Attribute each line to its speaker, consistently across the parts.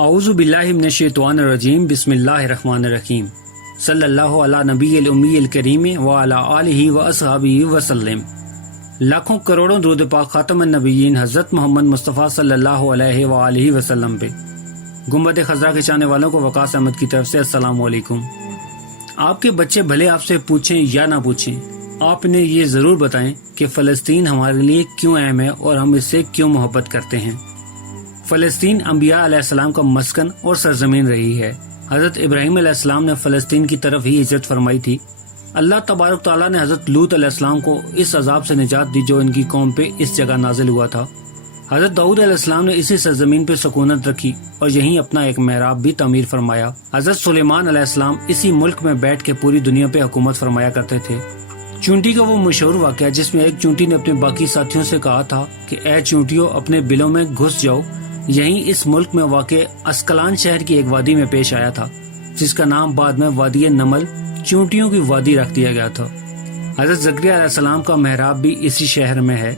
Speaker 1: اعوذ باللہ من الشیطان الرجیم، بسم اللہ الرحمن الرحیم۔ صلی اللہ علی نبی الامی الکریم و علی آلہ و اصحابہ وسلم۔ لاکھوں کروڑوں درود پاک خاتم النبیین حضرت محمد مصطفیٰ صلی اللہ علیہ وآلہ وسلم پہ۔ گنبد خزرہ کے چاہنے والوں کو وقاص احمد کی طرف سے السلام علیکم۔ آپ کے بچے بھلے آپ سے پوچھیں یا نہ پوچھیں، آپ انہیں یہ ضرور بتائیں کہ فلسطین ہمارے لیے کیوں اہم ہے اور ہم اس سے کیوں محبت کرتے ہیں۔ فلسطین انبیاء علیہ السلام کا مسکن اور سرزمین رہی ہے۔ حضرت ابراہیم علیہ السلام نے فلسطین کی طرف ہی عزت فرمائی تھی۔ اللہ تبارک تعالیٰ نے حضرت لوت علیہ السلام کو اس عذاب سے نجات دی جو ان کی قوم پہ اس جگہ نازل ہوا تھا۔ حضرت دعود علیہ السلام نے اسی سرزمین پہ سکونت رکھی اور یہیں اپنا ایک محراب بھی تعمیر فرمایا۔ حضرت سلیمان علیہ السلام اسی ملک میں بیٹھ کے پوری دنیا پہ حکومت فرمایا کرتے تھے۔ چونٹی کا وہ مشہور واقعہ جس میں ایک چونٹی نے اپنے باقی ساتھیوں سے کہا تھا کہ اے چونٹیوں، اپنے بلوں میں گھس جاؤ۔ یہیں اس ملک میں واقع اسکلان شہر کی ایک وادی میں پیش آیا تھا، جس کا نام بعد میں وادی نمل چونٹیوں کی وادی رکھ دیا گیا تھا۔ حضرت زکریہ علیہ السلام کا محراب بھی اسی شہر میں ہے۔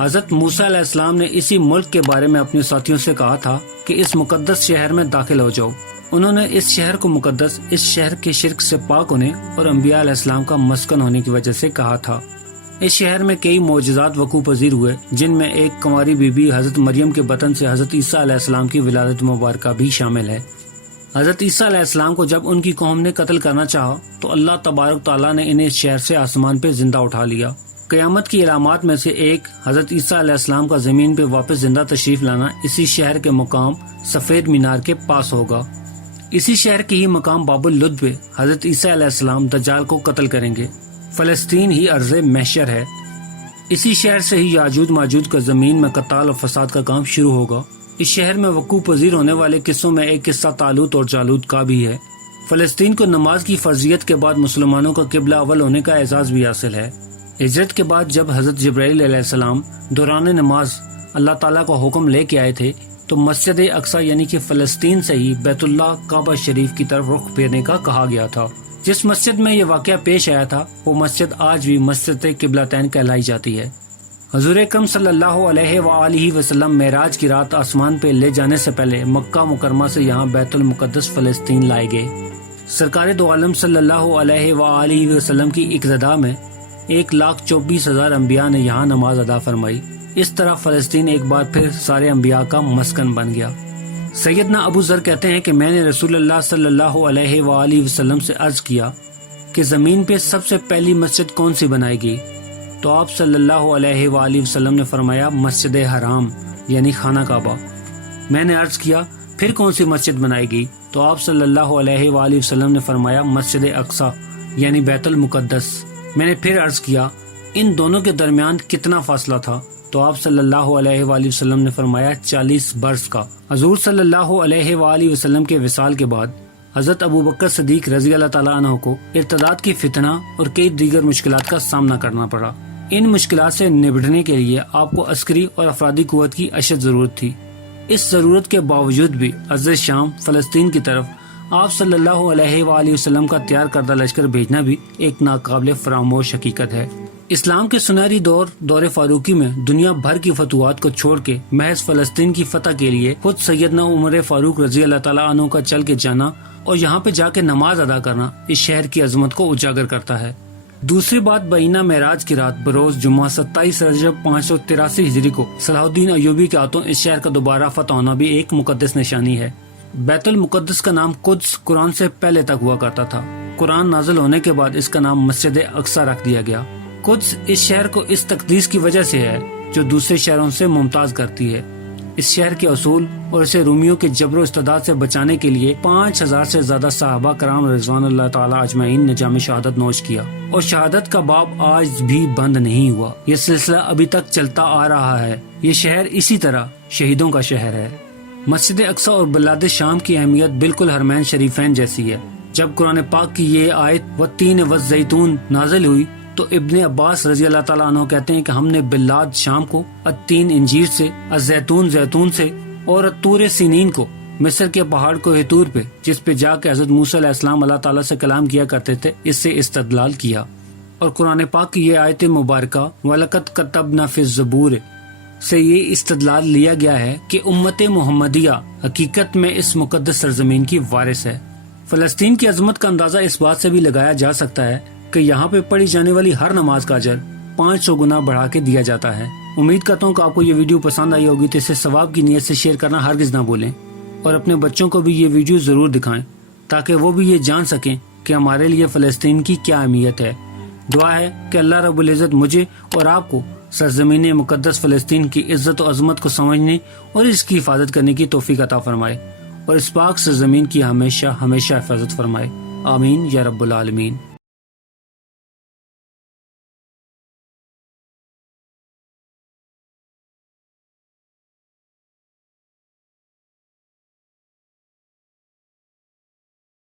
Speaker 1: حضرت موسیٰ علیہ السلام نے اسی ملک کے بارے میں اپنے ساتھیوں سے کہا تھا کہ اس مقدس شہر میں داخل ہو جاؤ۔ انہوں نے اس شہر کو مقدس، اس شہر کے شرک سے پاک ہونے اور انبیاء علیہ السلام کا مسکن ہونے کی وجہ سے کہا تھا۔ اس شہر میں کئی معجزات وقوع پذیر ہوئے، جن میں ایک کنواری بی بی حضرت مریم کے بطن سے حضرت عیسیٰ علیہ السلام کی ولادت مبارکہ بھی شامل ہے۔ حضرت عیسیٰ علیہ السلام کو جب ان کی قوم نے قتل کرنا چاہا، تو اللہ تبارک تعالیٰ نے انہیں اس شہر سے آسمان پہ زندہ اٹھا لیا۔ قیامت کی علامات میں سے ایک، حضرت عیسیٰ علیہ السلام کا زمین پہ واپس زندہ تشریف لانا اسی شہر کے مقام سفید مینار کے پاس ہوگا۔ اسی شہر کے ہی مقام باب الد پہ حضرت عیسیٰ علیہ السلام دجال کو قتل کریں گے۔ فلسطین ہی عرض محشر ہے۔ اسی شہر سے ہی یاجود ماجود کا زمین میں قتال اور فساد کا کام شروع ہوگا۔ اس شہر میں وقوع پذیر ہونے والے قصوں میں ایک قصہ تالوت اور جالود کا بھی ہے۔ فلسطین کو نماز کی فرضیت کے بعد مسلمانوں کا قبلہ اول ہونے کا اعزاز بھی حاصل ہے۔ ہجرت کے بعد جب حضرت جبرائیل علیہ السلام دوران نماز اللہ تعالیٰ کا حکم لے کے آئے تھے، تو مسجد اقسا یعنی کہ فلسطین سے ہی بیت اللہ کعبہ شریف کی طرف رخ پھیرنے کا کہا گیا تھا۔ جس مسجد میں یہ واقعہ پیش آیا تھا، وہ مسجد آج بھی مسجد قبلہ تین کہلائی جاتی ہے۔ حضور اکرم صلی اللہ علیہ وآلہ وسلم معراج کی رات آسمان پہ لے جانے سے پہلے مکہ مکرمہ سے یہاں بیت المقدس، فلسطین لائے گئے۔ سرکار دو عالم صلی اللہ علیہ وآلہ وسلم کی اقتدا میں ایک لاکھ چوبیس ہزار انبیاء نے یہاں نماز ادا فرمائی۔ اس طرح فلسطین ایک بار پھر سارے انبیاء کا مسکن بن گیا۔ سیدنا ابو ذر کہتے ہیں کہ میں نے رسول اللہ صلی اللہ علیہ وآلہ وسلم سے عرض کیا کہ زمین پہ سب سے پہلی مسجد کون سی بنائے گی تو آپ صلی اللہ علیہ وآلہ وسلم نے فرمایا، مسجد حرام یعنی خانہ کعبہ۔ میں نے عرض کیا، پھر کون سی مسجد بنائے گی تو آپ صلی اللہ علیہ وآلہ وسلم نے فرمایا، مسجد اقسا یعنی بیت المقدس۔ میں نے پھر عرض کیا، ان دونوں کے درمیان کتنا فاصلہ تھا؟ تو آپ صلی اللہ علیہ وآلہ وسلم نے فرمایا چالیس برس کا۔ حضور صلی اللہ علیہ وآلہ وسلم کے وصال کے بعد حضرت ابو بکر صدیق رضی اللہ تعالیٰ عنہ کو ارتداد کی فتنہ اور کئی دیگر مشکلات کا سامنا کرنا پڑا۔ ان مشکلات سے نبٹنے کے لیے آپ کو عسکری اور افرادی قوت کی اشد ضرورت تھی۔ اس ضرورت کے باوجود بھی عزت شام فلسطین کی طرف آپ صلی اللہ علیہ وآلہ وسلم کا تیار کردہ لشکر بھیجنا بھی ایک ناقابل فراموش حقیقت ہے۔ اسلام کے سنہری دور دور فاروقی میں دنیا بھر کی فتوحات کو چھوڑ کے محض فلسطین کی فتح کے لیے خود سیدنا عمر فاروق رضی اللہ تعالیٰ عنہ کا چل کے جانا اور یہاں پہ جا کے نماز ادا کرنا اس شہر کی عظمت کو اجاگر کرتا ہے۔ دوسری بات بینا معراج کی رات بروز جمعہ ستائیس رجب پانچ سو تراسی ہجری کو صلاح الدین ایوبی کے ہاتھوں اس شہر کا دوبارہ فتح ہونا بھی ایک مقدس نشانی ہے۔ بیت المقدس کا نام قدس قرآن سے پہلے تک ہوا کرتا تھا۔ قرآن نازل ہونے کے بعد اس کا نام مسجد اقسا رکھ دیا گیا۔ قدس اس شہر کو اس تقدیس کی وجہ سے ہے جو دوسرے شہروں سے ممتاز کرتی ہے۔ اس شہر کے اصول اور اسے رومیوں کے جبر و استداد سے بچانے کے لیے پانچ ہزار سے زیادہ صحابہ کرام رضوان اللہ تعالیٰ اجمعین نے جامع شہادت نوش کیا۔ اور شہادت کا باب آج بھی بند نہیں ہوا۔ یہ سلسلہ ابھی تک چلتا آ رہا ہے۔ یہ شہر اسی طرح شہیدوں کا شہر ہے۔ مسجد اقسا اور بلاد شام کی اہمیت بالکل ہرمین شریفین جیسی ہے۔ جب قرآن پاک کی یہ آیت و تین و زیتون نازل ہوئی تو ابن عباس رضی اللہ تعالیٰ عنہ کہتے ہیں کہ ہم نے بلاد شام کو اتین انجیر سے زیتون زیتون سے اور اتور سینین کو مصر کے پہاڑ کو ہتور پہ، جس پہ جا کے حضرت موسیٰ علیہ السلام اللہ تعالیٰ سے کلام کیا کرتے تھے، اس سے استدلال کیا۔ اور قرآن پاک کی یہ آیت مبارکہ ولقت کتب نہ زبور سے یہ استدلال لیا گیا ہے کہ امت محمدیہ حقیقت میں اس مقدس سرزمین کی وارث ہے۔ فلسطین کی عظمت کا اندازہ اس بات سے بھی لگایا جا سکتا ہے کہ یہاں پہ پڑھی جانے والی ہر نماز کا اجر پانچ سو گنا بڑھا کے دیا جاتا ہے۔ امید کرتا ہوں کہ آپ کو یہ ویڈیو پسند آئی ہوگی تو اسے ثواب کی نیت سے شیئر کرنا ہرگز نہ بھولیں اور اپنے بچوں کو بھی یہ ویڈیو ضرور دکھائیں تاکہ وہ بھی یہ جان سکیں کہ ہمارے لیے فلسطین کی کیا اہمیت ہے۔ دعا ہے کہ اللہ رب العزت مجھے اور آپ کو سرزمین مقدس فلسطین کی عزت و عظمت کو سمجھنے اور اس کی حفاظت کرنے کی توفیق عطا فرمائے اور اس پاک سرزمین کی ہمیشہ ہمیشہ حفاظت فرمائے۔ آمین یا رب العالمین۔